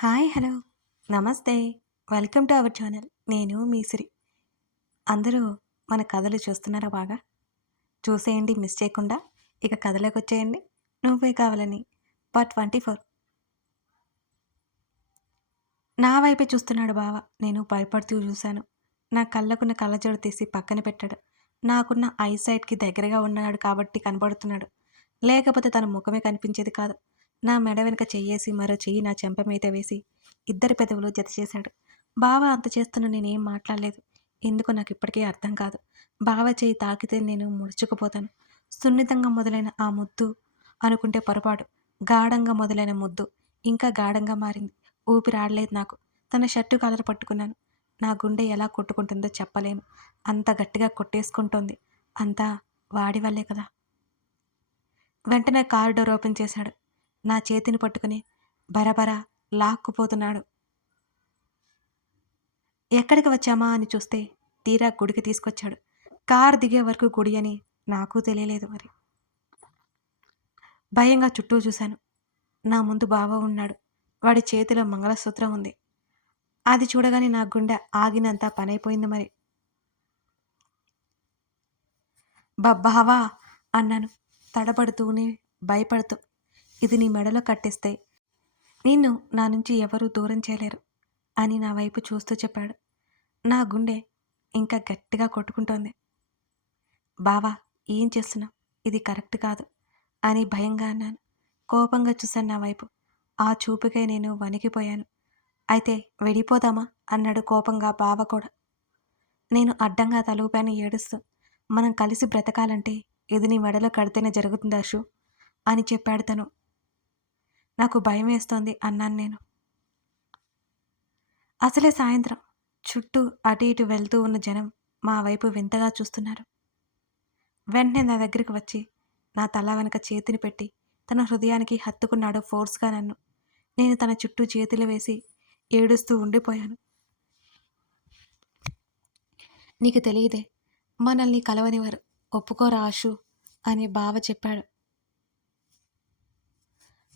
Hi! Hello! నమస్తే! Welcome to our channel. నేను మీ సిరి. అందరూ మన కథలు చూస్తున్నారా బాగా? చూసేయండి మిస్ చేయకుండా. ఇక కథలోకొచ్చేయండి. 'నువ్వే కావాలని' పార్ట్ 24. నా వైపే చూస్తున్నాడు బావ. నేను భయపడుతూ చూశాను. నా కళ్ళకున్న కళ్ళజోడు తీసి పక్కన పెట్టాడు. నాకున్న ఐసైట్‌కి దగ్గరగా ఉన్నాడు కాబట్టి కనబడుతున్నాడు. లేకపోతే తన ముఖమే కనిపించేది కాదు. నా మెడ వెనక చెయ్యేసి మరో చెయ్యి నా చెంప మీద వేసి ఇద్దరి పెదవులు జతచేశాడు. బావ అంత చేస్తున్నా నేనేం మాట్లాడలేదు. ఎందుకో నాకిప్పటికీ అర్థం కాదు. బావ చెయ్యి తాకితే నేను ముడుచుకుపోతాను. సున్నితంగా మొదలైన ఆ ముద్దు అనుకుంటే పొరపాటు. గాఢంగా మొదలైన ముద్దు ఇంకా గాఢంగా మారింది. ఊపిరాడలేదు నాకు. తన షర్టు కాలర్ పట్టుకున్నాను. నా గుండె ఎలా కొట్టుకుంటుందో చెప్పలేను. అంత గట్టిగా కొట్టేసుకుంటోంది. అంతా వాడి వల్లే కదా! వెంటనే కారు డోర్ ఓపెన్ చేశాడు. నా చేతిని పట్టుకుని బరబరా లాక్కుపోతున్నాడు. ఎక్కడికి వచ్చామా అని చూస్తే తీరా గుడికి తీసుకొచ్చాడు. కారు దిగే వరకు గుడి అని నాకు తెలియలేదు మరి. భయంగా చుట్టూ చూశాను. నా ముందు బావ ఉన్నాడు. వాడి చేతిలో మంగళసూత్రం ఉంది. అది చూడగానే నా గుండె ఆగినంత పనైపోయింది మరి. బావా అన్నాను తడబడుతూనే, భయపడుతూ. ఇది నీ మెడలో కట్టేస్తే నిన్ను నా నుంచి ఎవరూ దూరం చేయలేరు అని నా వైపు చూస్తూ చెప్పాడు. నా గుండె ఇంకా గట్టిగా కొట్టుకుంటోంది. బావా ఏం చేస్తున్నావు? ఇది కరెక్ట్ కాదు అని భయంగా అన్నాను. కోపంగా చూశాను నా వైపు. ఆ చూపుకై నేను వణికిపోయాను. అయితే విడిపోదామా అన్నాడు కోపంగా బావ కూడా. నేను అడ్డంగా తలూపాను ఏడుస్తూ. మనం కలిసి బ్రతకాలంటే ఇది నీ మెడలో కడితేనే జరుగుతుందా షూ అని చెప్పాడు తను. నాకు భయం వేస్తోంది అన్నాను నేను. అసలే సాయంత్రం. చుట్టూ అటు ఇటు వెళ్తూ ఉన్న జనం మా వైపు వింతగా చూస్తున్నారు. వెంటనే నా దగ్గరికి వచ్చి నా తల వెనక చేతిని పెట్టి తన హృదయానికి హత్తుకున్నాడు ఫోర్స్గా నన్ను. నేను తన చుట్టూ చేతులు వేసి ఏడుస్తూ ఉండిపోయాను. నీకు తెలియదే, మనల్ని కలవనివారు, ఒప్పుకోరా ఆషు అని బావ చెప్పాడు.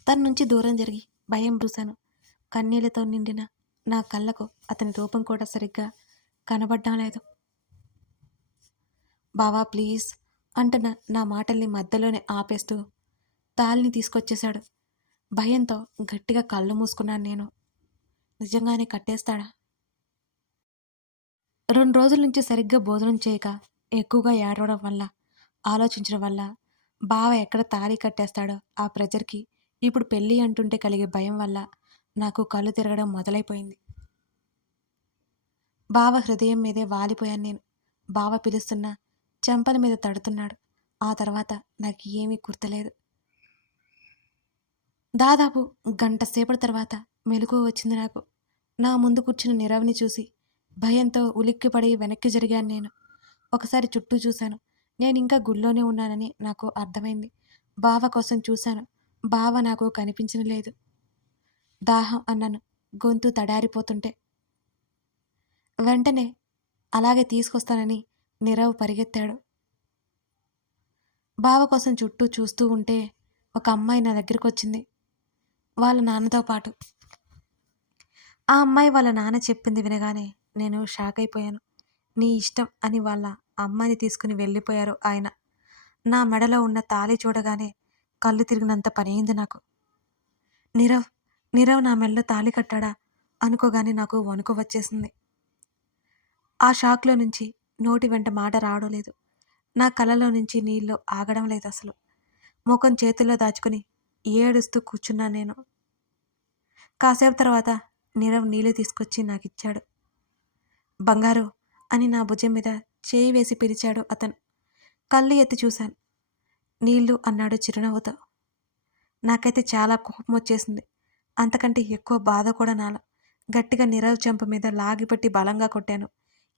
తన నుంచి దూరం జరిగి భయం చూశాను. కన్నీళ్లతో నిండిన నా కళ్ళకు అతని రూపం కూడా సరిగ్గా కనబడ్డం లేదు. బావా ప్లీజ్ అంటున్న నా మాటల్ని మధ్యలోనే ఆపేస్తూ తాళిని తీసుకొచ్చేశాడు. భయంతో గట్టిగా కళ్ళు మూసుకున్నాను నేను. నిజంగానే కట్టేస్తాడా? 2 రోజుల నుంచి సరిగ్గా భోజనం చేయక, ఎక్కువగా ఏడవడం వల్ల, ఆలోచించడం వల్ల బావ ఎక్కడ తాళి కట్టేస్తాడో ఆ ప్రెజర్‌కి ఇప్పుడు పెళ్ళి అంటుంటే కలిగే భయం వల్ల నాకు కళ్ళు తిరగడం మొదలైపోయింది. బావ హృదయం మీదే వాలిపోయాను నేను. బావ పిలుస్తున్నా చెంపల మీద తడుతున్నాడు. ఆ తర్వాత నాకు ఏమీ గుర్తులేదు. దాదాపు గంట సేపటి తర్వాత మెలకువ వచ్చింది నాకు. నా ముందు కూర్చున్న నీరవ్‌ని చూసి భయంతో ఉలిక్కిపడి వెనక్కి జరిగాను నేను. ఒకసారి చుట్టూ చూశాను. నేనింకా గుడిలోనే ఉన్నానని నాకు అర్థమైంది. బావ కోసం చూశాను. బావ నాకు కనిపించనే లేదు. దాహం అన్నాను గొంతు తడారిపోతుంటే. వెంటనే అలాగే తీసుకొస్తానని నీరవ్ పరిగెత్తాడు. బావ కోసం చుట్టూ చూస్తూ ఉంటే ఒక అమ్మాయి నా దగ్గరకొచ్చింది. వాళ్ళ నాన్నతో పాటు. ఆ అమ్మాయి వాళ్ళ నాన్న చెప్పింది వినగానే నేను షాక్ అయిపోయాను. నీ ఇష్టం అని వాళ్ళ అమ్మాయిని తీసుకుని వెళ్ళిపోయారు ఆయన. నా మెడలో ఉన్న తాళి చూడగానే కళ్ళు తిరిగినంత పనయింది నాకు. నీరవ్, నీరవ్ నా మెడలో తాళి కట్టాడా అనుకోగానే నాకు వణుకు వచ్చేసింది. ఆ షాక్‌లో నుంచి నోటి వెంట మాట రావడం లేదు. నా కళ్ళలో నుంచి నీళ్ళు ఆగడం లేదసలు. ముఖం చేతుల్లో దాచుకుని ఏడుస్తూ కూర్చున్నాను నేను. కాసేపు తర్వాత నీరవ్ నీళ్ళు తీసుకొచ్చి నాకిచ్చాడు. బంగారు అని నా భుజం మీద చేయి వేసి పిలిచాడు అతను. కళ్ళు ఎత్తి చూశాను. నీళ్ళు అన్నాడు చిరునవ్వుతో. నాకైతే చాలా కోపమొచ్చేసింది. అంతకంటే ఎక్కువ బాధ కూడా నాలో. గట్టిగా నీరవ్ చెంప మీద లాగిపట్టి బలంగా కొట్టాను.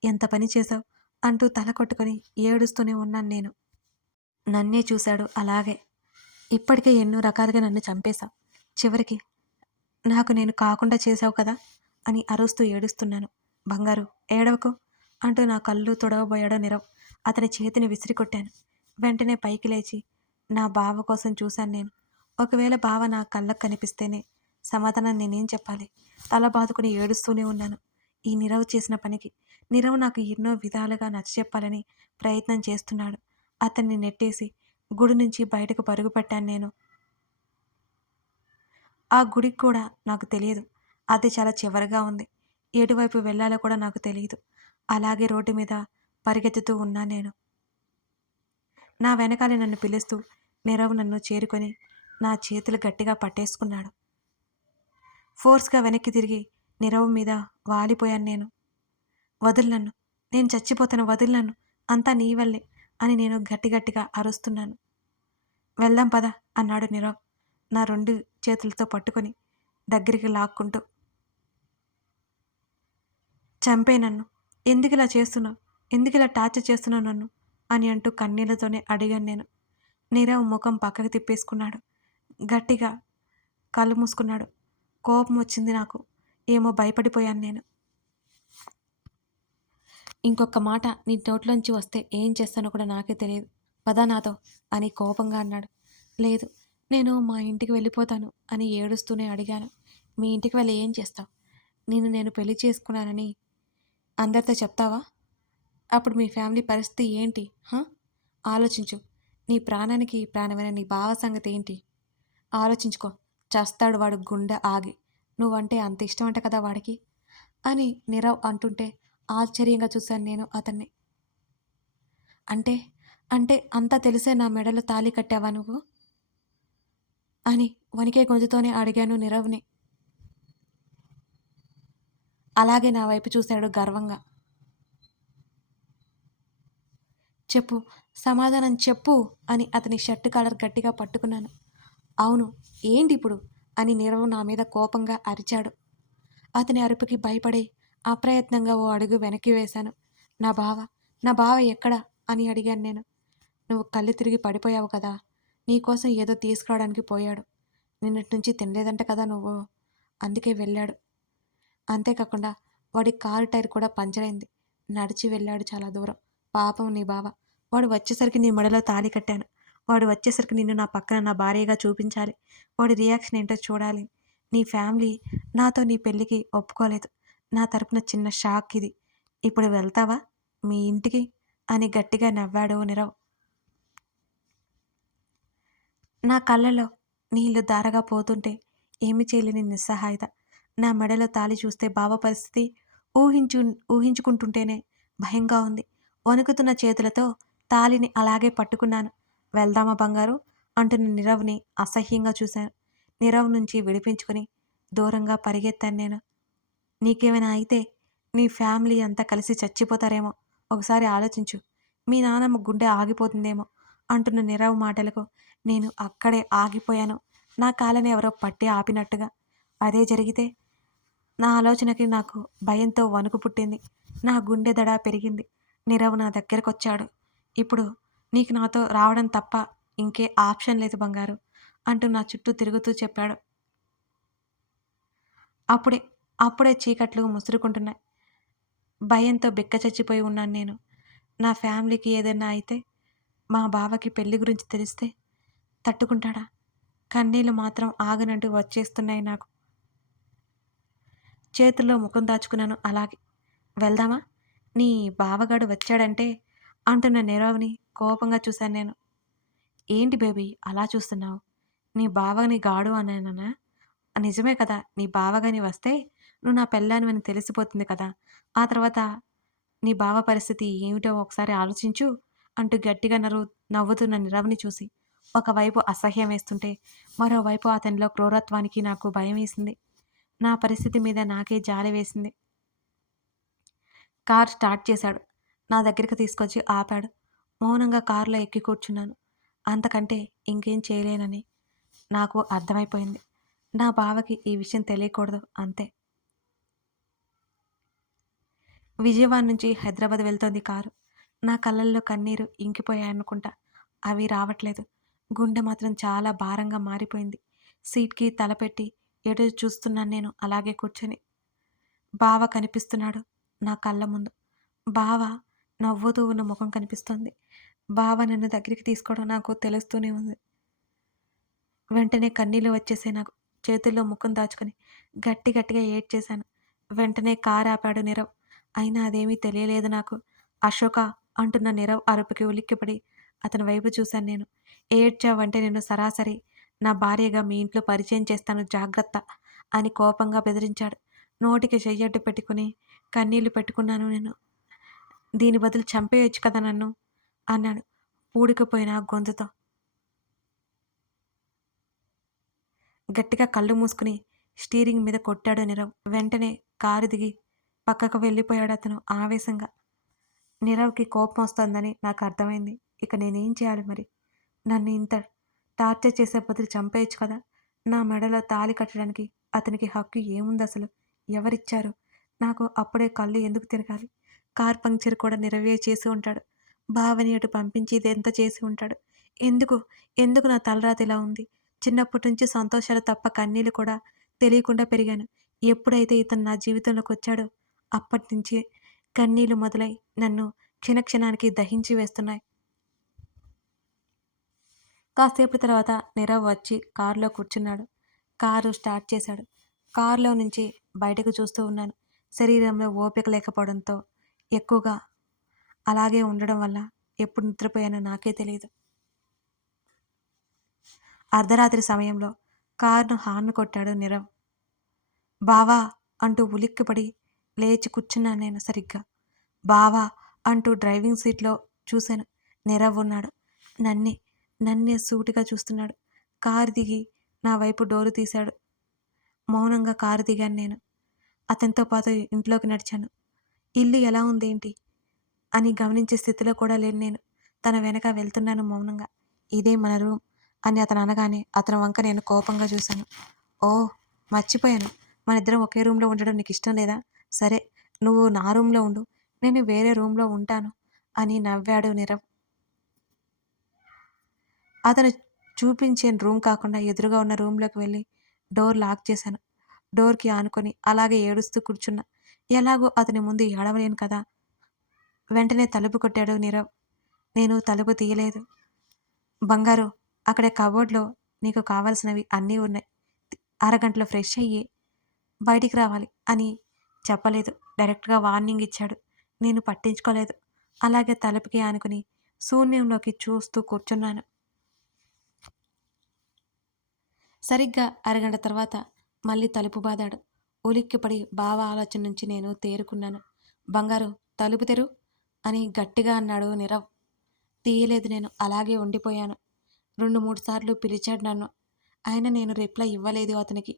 ఎంత పని చేశావు అంటూ తల కొట్టుకొని ఏడుస్తూనే ఉన్నాను నేను. నన్నే చూశాడు అలాగే. ఇప్పటికే ఎన్నో రకాలుగా నన్ను చంపేశావు. చివరికి నాకు నేను కాకుండా చేశావు కదా అని అరుస్తూ ఏడుస్తున్నాను. బంగారు ఏడవకు అంటూ నా కళ్ళు తొడవబోయాడు నీరవ్. అతని చేతిని విసిరికొట్టాను. వెంటనే పైకి లేచి నా బావ కోసం చూశాను నేను. ఒకవేళ బావ నా కళ్ళకు కనిపిస్తేనే సమాధానం నేనేం చెప్పాలి? తల బాదుకుని ఏడుస్తూనే ఉన్నాను. ఈ నీరవ్ చేసిన పనికి. నీరవ్ నాకు ఎన్నో విధాలుగా నచ్చచెప్పాలని ప్రయత్నం చేస్తున్నాడు. అతన్ని నెట్టేసి గుడి నుంచి బయటకు పరుగు పెట్టాను నేను. ఆ గుడికి కూడా నాకు తెలియదు. అది చాలా చివరగా ఉంది. ఎటువైపు వెళ్ళాలో కూడా నాకు తెలీదు. అలాగే రోడ్డు మీద పరిగెత్తుతూ ఉన్నాను నేను. నా వెనకాలే నన్ను పిలుస్తూ నీరవ్ నన్ను చేరుకొని నా చేతులు గట్టిగా పట్టేసుకున్నాడు. ఫోర్స్‌గా వెనక్కి తిరిగి నీరవ్ మీద వాలిపోయాను నేను. "వదులు నన్ను. నేను చచ్చిపోతాను వదులు నన్ను. అంతా నీ వల్లే" అని నేను గట్టిగా అరుస్తున్నాను. "వెళ్దాం పద" అన్నాడు నీరవ్ నా 2 చేతులతో పట్టుకొని దగ్గరికి లాక్కుంటూ. "చంపేయ్ నన్ను. ఎందుకిలా చేస్తున్నావు? ఎందుకిలా టార్చర్ చేస్తున్నావు నన్ను?" అని అంటూ కన్నీళ్లతోనే అడిగాను నేను. నీరవ్ ముఖం పక్కకు తిప్పేసుకున్నాడు. గట్టిగా కళ్ళు మూసుకున్నాడు. కోపం వచ్చింది నాకు. ఏమో భయపడిపోయాను నేను. "ఇంకొక్క మాట నీ నోట్లోంచి వస్తే ఏం చేస్తానో కూడా నాకే తెలియదు. పద నాతో" అని కోపంగా అన్నాడు. "లేదు, నేను మా ఇంటికి వెళ్ళిపోతాను" అని ఏడుస్తూనే అడిగాను. "మీ ఇంటికి వెళ్ళి ఏం చేస్తావు? నేను పెళ్లి చేసుకున్నానని అందరితో చెప్తావా? అప్పుడు మీ ఫ్యామిలీ పరిస్థితి ఏంటి? ఆలోచించు. నీ ప్రాణానికి ప్రాణమైన నీ బావ సంగతి ఏంటి? ఆలోచించుకో. చస్తాడు వాడు గుండె ఆగి. నువ్వంటే అంత ఇష్టమంట కదా వాడికి" అని నీరవ్ అంటుంటే ఆశ్చర్యంగా చూశాను నేను అతన్ని. "అంటే? అంటే అంతా తెలిసే నా మెడలో తాళి కట్టావా నువ్వు?" అని వణికే గొంతుతోనే అడిగాను నీరవ్‌ని. అలాగే నా వైపు చూశాడు గర్వంగా. "చెప్పు, సమాధానం చెప్పు" అని అతని షర్ట్ కాలర్ గట్టిగా పట్టుకున్నాను. "అవును, ఏంటిప్పుడు?" అని నీరవ్ నా మీద కోపంగా అరిచాడు. అతని అరుపుకి భయపడి అప్రయత్నంగా ఓ అడుగు వెనక్కి వేశాను. "నా బావ, నా బావ ఎక్కడ?" అని అడిగాను నేను. "నువ్వు కళ్ళు తిరిగి పడిపోయావు కదా! నీకోసం ఏదో తీసుకురావడానికి పోయాడు. నిన్నటి నుంచి తినలేదంట కదా నువ్వు. అందుకే వెళ్ళాడు. అంతేకాకుండా వాడి కారు టైర్ కూడా పంచరైంది. నడిచి వెళ్ళాడు చాలా దూరం. పాపం నీ బావ. వాడు వచ్చేసరికి నీ మెడలో తాళి కట్టాను. వాడు వచ్చేసరికి నిన్ను నా పక్కన నా భార్యగా చూపించాలి. వాడి రియాక్షన్ ఏంటో చూడాలి. నీ ఫ్యామిలీ నాతో నీ పెళ్ళికి ఒప్పుకోలేదు. నా తరపున చిన్న షాక్ ఇది. ఇప్పుడు వెళ్తావా మీ ఇంటికి?" అని గట్టిగా నవ్వాడు నీరవ్. నా కళ్ళలో నీళ్లు ధారగా పోతుంటే ఏమీ చేయలేని నిస్సహాయత. నా మెడలో తాళి చూస్తే బావ పరిస్థితి ఊహించు ఊహించుకుంటుంటేనే భయంగా ఉంది. వణుకుతున్న చేతులతో తాళిని అలాగే పట్టుకున్నాను. "వెళ్దామా బంగారు" అంటున్న నీరవ్‌ని అసహ్యంగా చూశాను. నీరవ్ నుంచి విడిపించుకుని దూరంగా పరిగెత్తాను నేను. "నీకేమైనా అయితే నీ ఫ్యామిలీ అంతా కలిసి చచ్చిపోతారేమో. ఒకసారి ఆలోచించు. మీ నాన్నమ్మ గుండె ఆగిపోతుందేమో" అంటున్న నీరవ్ మాటలకు నేను అక్కడే ఆగిపోయాను. నా కాళ్ళని ఎవరో పట్టి ఆపినట్టుగా. అదే జరిగితే నా ఆలోచనకి నాకు భయంతో వణుకు పుట్టింది. నా గుండె దడ పెరిగింది. నీరవ్ నా దగ్గరకొచ్చాడు. "ఇప్పుడు నీకు నాతో రావడం తప్ప ఇంకే ఆప్షన్ లేదు బంగారు" అంటూ నా చుట్టూ తిరుగుతూ చెప్పాడు. అప్పుడే అప్పుడే చీకట్లు ముసురుకుంటున్నాయి. భయంతో బిక్కచచ్చిపోయి ఉన్నాను నేను. నా ఫ్యామిలీకి ఏదైనా అయితే, మా బావకి పెళ్లి గురించి తెలిస్తే తట్టుకుంటాడా? కన్నీళ్లు మాత్రం ఆగనంటూ వచ్చేస్తున్నాయి నాకు. చేతుల్లో ముఖం దాచుకున్నాను అలాగే. "వెళ్దామా? నీ బావగాడు వచ్చాడంటే" అంటున్న నీరవ్‌ని కోపంగా చూశాను నేను. "ఏంటి బేబీ అలా చూస్తున్నావు? నీ బావని గాడు అనేనానా? నిజమే కదా! నీ బావ గాని వస్తే నువ్వు నా పెళ్ళానివని తెలిసిపోతుంది కదా! ఆ తర్వాత నీ బావ పరిస్థితి ఏమిటో ఒకసారి ఆలోచించు" అంటూ గట్టిగా నవ్వుతున్న నీరవ్‌ని చూసి ఒకవైపు అసహ్యం వేస్తుంటే, మరోవైపు అతనిలో క్రూరత్వానికి నాకు భయమేసింది. నా పరిస్థితి మీద నాకే జాలి వేసింది. కార్ స్టార్ట్ చేశాడు. నా దగ్గరికి తీసుకొచ్చి ఆపాడు. మౌనంగా కారులో ఎక్కి కూర్చున్నాను. అంతకంటే ఇంకేం చేయలేనని నాకు అర్థమైపోయింది. నా బావకి ఈ విషయం తెలియకూడదు అంతే. విజయవాడ నుంచి హైదరాబాద్ వెళ్తోంది కారు. నా కళ్ళల్లో కన్నీరు ఇంకిపోయాయనుకుంటా. అవి రావట్లేదు. గుండె మాత్రం చాలా భారంగా మారిపోయింది. సీట్‌కి తలపెట్టి ఎటో చూస్తున్నాను నేను అలాగే కూర్చొని. బావ కనిపిస్తున్నాడు నా కళ్ళ ముందు. బావ నవ్వుతూ ఉన్న ముఖం కనిపిస్తోంది. బావ నన్ను దగ్గరికి తీసుకోవడం నాకు తెలుస్తూనే ఉంది. వెంటనే కన్నీళ్లు వచ్చేసాయి నాకు. చేతుల్లో ముఖం దాచుకొని గట్టిగా ఏడ్చేశాను. వెంటనే కారు ఆపాడు నీరవ్. అయినా అదేమీ తెలియలేదు నాకు. అశోక అంటున్న నీరవ్ అరుపుకి ఉలిక్కిపడి అతని వైపు చూశాను నేను. ఏడ్చావంటే నిన్ను సరాసరి నా భార్యగా మీ ఇంట్లో పరిచయం చేస్తాను జాగ్రత్త అని కోపంగా బెదిరించాడు. నోటికి చెయ్యడ్డు పెట్టుకుని కన్నీళ్లు పెట్టుకున్నాను నేను. దీని బదులు చంపేయొచ్చు కదా నన్ను అన్నాడు పూడుకుపోయిన గొంతుతో. గట్టిగా కళ్ళు మూసుకుని స్టీరింగ్ మీద కొట్టాడు నీరవ్. వెంటనే కారు దిగి పక్కకు వెళ్ళిపోయాడు అతను ఆవేశంగా. నీరవ్‌కి కోపం వస్తోందని నాకు అర్థమైంది. ఇక నేనేం చేయాలి మరి? నన్ను ఇంత టార్చర్ చేసే బదులు చంపేయొచ్చు కదా! నా మెడలో తాళి కట్టడానికి అతనికి హక్కు ఏముందసలు? ఎవరిచ్చారు? నాకు అప్పుడే కళ్ళు ఎందుకు తిరగాలి? కార్ పంక్చర్ కూడా నీరవే చేసి ఉంటాడు. బావని అటు పంపించి ఇదంతా చేసి ఉంటాడు. ఎందుకు? ఎందుకు నా తలరాత ఇలా ఉంది? చిన్నప్పటి నుంచి సంతోషాలు తప్ప కన్నీళ్లు కూడా తెలియకుండా పెరిగాను. ఎప్పుడైతే ఇతను నా జీవితంలోకొచ్చాడో అప్పటినుంచి కన్నీళ్లు మొదలై నన్ను క్షణక్షణానికి దహించి వేస్తున్నాయి. కాసేపటి తర్వాత నీరవ్ వచ్చి కారులో కూర్చున్నాడు. కారు స్టార్ట్ చేశాడు. కారులో నుంచి బయటకు చూస్తూ ఉన్నాను. శరీరంలో ఓపిక లేకపోవడంతో ఎక్కువగా అలాగే ఉండడం వల్ల ఎప్పుడు నిద్రపోయానో నాకే తెలియదు. అర్ధరాత్రి సమయంలో కారును హార్న్ కొట్టాడు నీరవ్. బావా అంటూ ఉలిక్కిపడి లేచి కూర్చున్నాను నేను సరిగ్గా. బావా అంటూ డ్రైవింగ్ సీట్లో చూశాను. నీరవ్ ఉన్నాడు. నన్నే సూటిగా చూస్తున్నాడు. కారు దిగి నా వైపు డోరు తీశాడు. మౌనంగా కారు దిగాను నేను. అతనితో పాటు ఇంట్లోకి నడిచాను. ఇల్లు ఎలా ఉందేంటి అని గమనించే స్థితిలో కూడా లేను నేను. తన వెనక వెళ్తున్నాను మౌనంగా. ఇదే మన రూమ్ అని అతను అనగానే అతని వంక నేను కోపంగా చూశాను. ఓహ్! మర్చిపోయాను. మనిద్దరం ఒకే రూమ్‌లో ఉండడం నీకిష్టం లేదా? సరే, నువ్వు నా రూమ్‌లో ఉండు. నేను వేరే రూమ్‌లో ఉంటాను అని నవ్వాడు నీరవ్. అతను చూపించిన రూమ్ కాకుండా ఎదురుగా ఉన్న రూమ్‌లోకి వెళ్ళి డోర్ లాక్ చేశాను. డోర్‌కి ఆనుకొని అలాగే ఏడుస్తూ కూర్చున్నా. ఎలాగో అతని ముందు ఏడవలేను కదా! వెంటనే తలుపు కొట్టాడు నీరవ్. నేను తలుపు తీయలేదు. బంగారు, అక్కడే కబోర్డ్‌లో నీకు కావాల్సినవి అన్నీ ఉన్నాయి. అరగంటలో ఫ్రెష్ అయ్యి బయటికి రావాలి అని చెప్పలేదు. డైరెక్ట్‌గా వార్నింగ్ ఇచ్చాడు. నేను పట్టించుకోలేదు. అలాగే తలుపుకి ఆనుకుని శూన్యంలోకి చూస్తూ కూర్చున్నాను. సరిగ్గా అరగంట తర్వాత మళ్ళీ తలుపు బాదాడు. ఉలిక్కిపడి బావ ఆలోచన నుంచి నేను తేరుకున్నాను. బంగారు, తలుపు తెరు అని గట్టిగా అన్నాడు నీరవ్. తీయలేదు నేను. అలాగే ఉండిపోయాను. 2, 3 సార్లు పిలిచాడు నన్ను. అయినా నేను రిప్లై ఇవ్వలేదు అతనికి.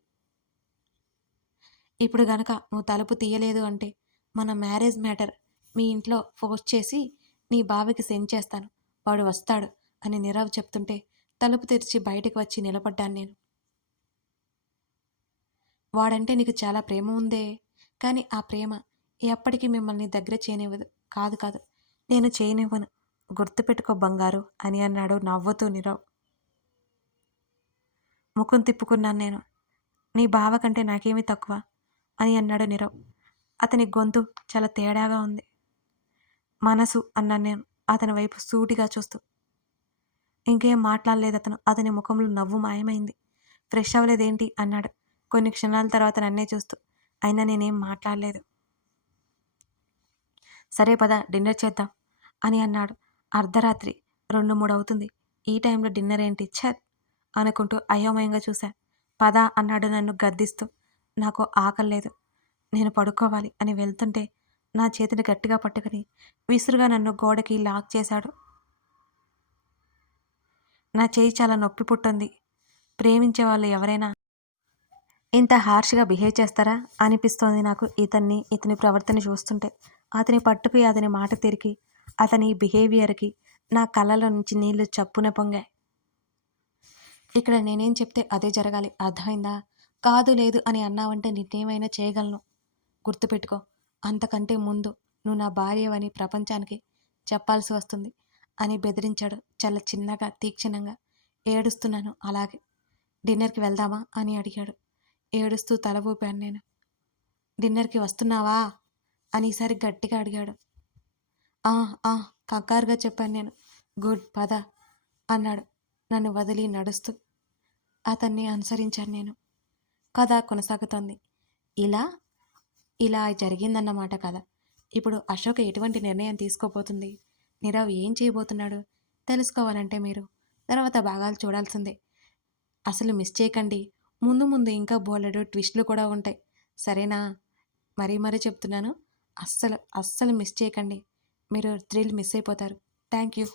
ఇప్పుడు గనక నువ్వు తలుపు తీయలేదు అంటే మన మ్యారేజ్ మ్యాటర్ మీ ఇంట్లో పోస్ట్ చేసి నీ బావకి సెండ్ చేస్తాను. వాడు వస్తాడు అని నీరవ్ చెప్తుంటే తలుపు తెరిచి బయటకు వచ్చి నిలబడ్డాను నేను. వాడంటే నీకు చాలా ప్రేమ ఉందే. కానీ ఆ ప్రేమ ఎప్పటికీ మిమ్మల్ని దగ్గర చేయనివ్వదు. కాదు. నేను చేయనివ్వను. గుర్తుపెట్టుకో బంగారు అని అన్నాడు నవ్వుతూ నీరవ్. ముఖం తిప్పుకున్నాను నేను. నీ బావ కంటే నాకేమీ తక్కువ అని అన్నాడు నీరవ్. అతని గొంతు చాలా తేడాగా ఉంది. మనసు అన్నాను నేను అతని వైపు సూటిగా చూస్తూ. ఇంకేం మాట్లాడలేదు అతను. అతని ముఖంలో నవ్వు మాయమైంది. ఫ్రెష్ అవ్వలేదేంటి అన్నాడు కొన్ని క్షణాల తర్వాత నన్నే చూస్తూ. అయినా నేనేం మాట్లాడలేదు. సరే పద డిన్నర్ చేద్దాం అని అన్నాడు. అర్ధరాత్రి 2, 3 అవుతుంది. ఈ టైంలో డిన్నర్ ఏంటి ఛట్ అనుకుంటూ అయోమయంగా చూశా. పద అన్నాడు నన్ను గద్దిస్తూ. నాకు ఆకలేదు. నేను పడుకోవాలి అని వెళ్తుంటే నా చేతిని గట్టిగా పట్టుకుని విసురుగా నన్ను గోడకి లాక్ చేశాడు. నా చేయి చాలా నొప్పి పుట్టింది. ప్రేమించే వాళ్ళు ఎవరైనా ఇంత హార్ష్‌గా బిహేవ్ చేస్తారా అనిపిస్తోంది నాకు ఇతని ప్రవర్తన చూస్తుంటే. అతని పట్టుకి, అతని మాట తీరుకి, అతని బిహేవియర్‌కి నా కళ్ళలో నుంచి నీళ్లు చప్పున పొంగాయి. ఇక్కడ నేనేం చెప్తే అదే జరగాలి. అర్థమైందా? కాదు, లేదు అని అన్నావంటే నిన్నేమైనా చేయగలను. గుర్తుపెట్టుకో. అంతకంటే ముందు నువ్వు నా భార్యవని ప్రపంచానికి చెప్పాల్సి వస్తుంది అని బెదిరించాడు చాలా చిన్నగా, తీక్షణంగా. ఏడుస్తున్నాను అలాగే. డిన్నర్‌కి వెళ్దామా అని అడిగాడు. ఏడుస్తూ తల ఊపాను నేను. డిన్నర్‌కి వస్తున్నావా అని ఈసారి గట్టిగా అడిగాడు. ఆ! ఆ! కంగారుగా చెప్పాను నేను. గుడ్ పద అన్నాడు నన్ను వదిలి నడుస్తూ. అతన్ని అనుసరించాను నేను. కథ కొనసాగుతోంది. ఇలా ఇలా జరిగిందన్నమాట కథ. ఇప్పుడు అశోక ఎటువంటి నిర్ణయం తీసుకోబోతుంది? నీరవ్ ఏం చేయబోతున్నాడు? తెలుసుకోవాలంటే మీరు తర్వాత భాగాలు చూడాల్సిందే. అసలు మిస్ చేయకండి. ముందు ముందు ఇంకా బోలెడు ట్విస్టులు కూడా ఉంటాయి. సరేనా? మరీ మరీ చెప్తున్నాను. అస్సలు మిస్ చేయకండి. మీరు థ్రిల్ మిస్ అయిపోతారు. Thank you.